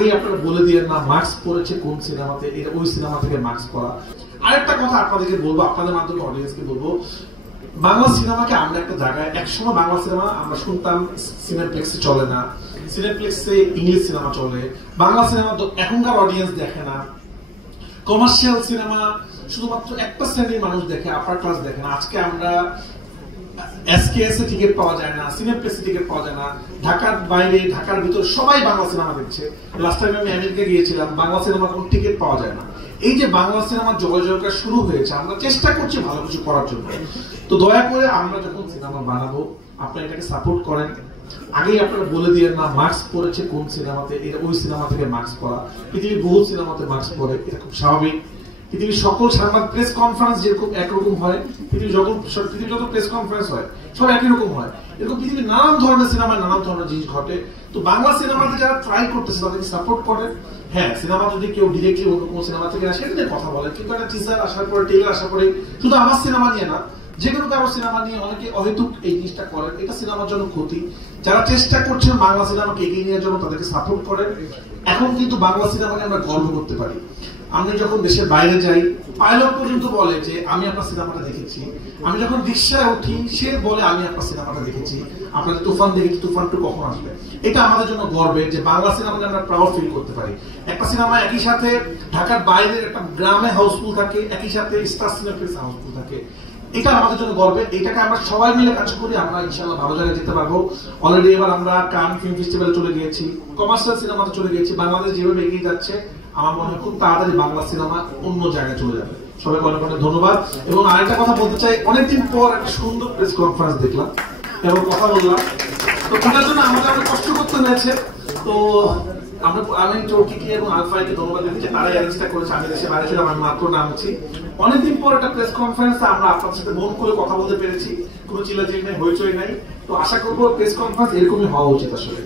আগেই আপনারা বলে দিয়ে না মাস্ক পরেছে কোন সিনেমাতে, এটা ওই সিনেমা থেকে মাস্ক পরা। আরেকটা কথা আপনাদেরকে বলবো, আপনাদের মাধ্যমে অডিয়েন্সকে বলবো, বাংলা সিনেমাকে আমরা একটা জায়গায়, একসময় বাংলা সিনেমা আমরা শুনতাম সিনেপ্লেক্সে চলে না, সিনেপ্লেক্সে ইংলিশ সিনেমা চলে, বাংলা সিনেমা তো এখনকার অডিয়েন্স দেখে না, কমার্শিয়াল সিনেমা শুধুমাত্র একটা শ্রেণীর মানুষ দেখে, আপার ক্লাস দেখে না। আজকে আমরা এসকেএস এ টিকিট পাওয়া যায় না, সিনেপ্লেক্সে টিকিট পাওয়া যায় না, ঢাকার বাইরে ঢাকার ভিতর সবাই বাংলা সিনেমা দেখছে। লাস্ট টাইম আমি আমেরিকা গিয়েছিলাম, বাংলা সিনেমা কোনো টিকিট পাওয়া যায় না। এই যে বাংলা সিনেমার যোগাযোগটা শুরু হয়েছে, আমরা চেষ্টা করছি ভালো কিছু করার জন্য। তো দয়া করে আমরা যখন সিনেমা বানাবো আপনারা এটাকে সাপোর্ট করেন। আগেই আপনারা বলে দিয়ে না মাস্ক পরেছে কোন সিনেমাতে, এটা ওই সিনেমা থেকে মাস্ক পরা। পৃথিবীর বহু সিনেমাতে মাস্ক পরে, এটা খুব স্বাভাবিক। পৃথিবীর সকল সাংবাদিক প্রেস কনফারেন্স যেরকম একরকম হয়, পৃথিবীর যত প্রেস কনফারেন্স হয় সব একই রকম হয়। এরকম পৃথিবীর নানান ধরনের সিনেমায় নানান ধরনের জিনিস ঘটে। তো বাংলা সিনেমাতে যারা ট্রাই করতেছে তাদেরকে সাপোর্ট করে। হ্যাঁ, সিনেমা যদি কেউ ডিরেক্টলি অন্য কোনো সিনেমা থেকে আসে সেটা নিয়ে কথা বলে, কিন্তু একটা টিজার আসার পরে, ট্রেলার আসার পরে, শুধু আমার সিনেমা নিয়ে না, যে কোনো কারো সিনেমা নিয়ে অনেকে অহেতুক এই জিনিসটা করেন, এটা সিনেমার জন্য ক্ষতি। যারা চেষ্টা করছেন বাংলা সিনেমাকে এগিয়ে নেওয়ার জন্য তাদেরকে সাপোর্ট করেন। এখন কিন্তু বাংলা সিনেমাকে আমরা গর্ব করতে পারি। আমি যখন দেশের বাইরে যাই, পাইলট পর্যন্ত বলে যে আমি আপনার সিনেমাটা দেখেছি। আমি যখন রিক্সায় উঠি, সে বলে আমি আপনার সিনেমাটা দেখেছি। আপনাদের তুফান দেখেছি, তুফান 2 কখন আসবে। এটা আমাদের জন্য গর্বের যে বাংলা সিনেমাকে আমরা প্রাউড ফিল করতে পারি। একটা সিনেমা একই সাথে ঢাকার বাইরের একটা গ্রামে হাউসফুল থাকে, একই সাথে স্টার সিনেপ্লেক্স হাউসফুল থাকে। এটা আমাদের জন্য গর্বের। এটাকে আমরা সবাই মিলে কাজ করি, আমরা ইনশাআল্লাহ ভালো জায়গায় যেতে পারবো। অলরেডি এবার আমরা কান ফিল্ম ফেস্টিভ্যালে চলে গিয়েছি, কমার্শিয়াল সিনেমাতে চলে গিয়েছি। বাংলাদেশ যেভাবে এগিয়ে যাচ্ছে, আমার মনে হয় খুব তাড়াতাড়ি বাংলা সিনেমা অন্য জায়গায় চলে যাবে। সবাইকে অনেক অনেক ধন্যবাদ। এবং আরেকটা কথা বলতে চাই, অনেকদিন পর একটা সুন্দর প্রেস কনফারেন্স দেখলাম এবং কথা বললাম। তো তার জন্য আমাদের অনেক কষ্ট করতে হয়েছে। তো আমি চৌকিকে এবং আলফাইকে ধন্যবাদ দিচ্ছি, তারাই অ্যারেঞ্জটা করেছে। আমি দেশে বাইরে ছিলাম, আমি মাত্র নামছি। অনেকদিন পর একটা প্রেস কনফারেন্সে আমরা আপনার সাথে মন করে কথা বলতে পেরেছি, কোনো চিল্লাচিল্লি নাই, হইচই নাই। তো আশা করবো প্রেস কনফারেন্স এরকমই হওয়া উচিত আসলে।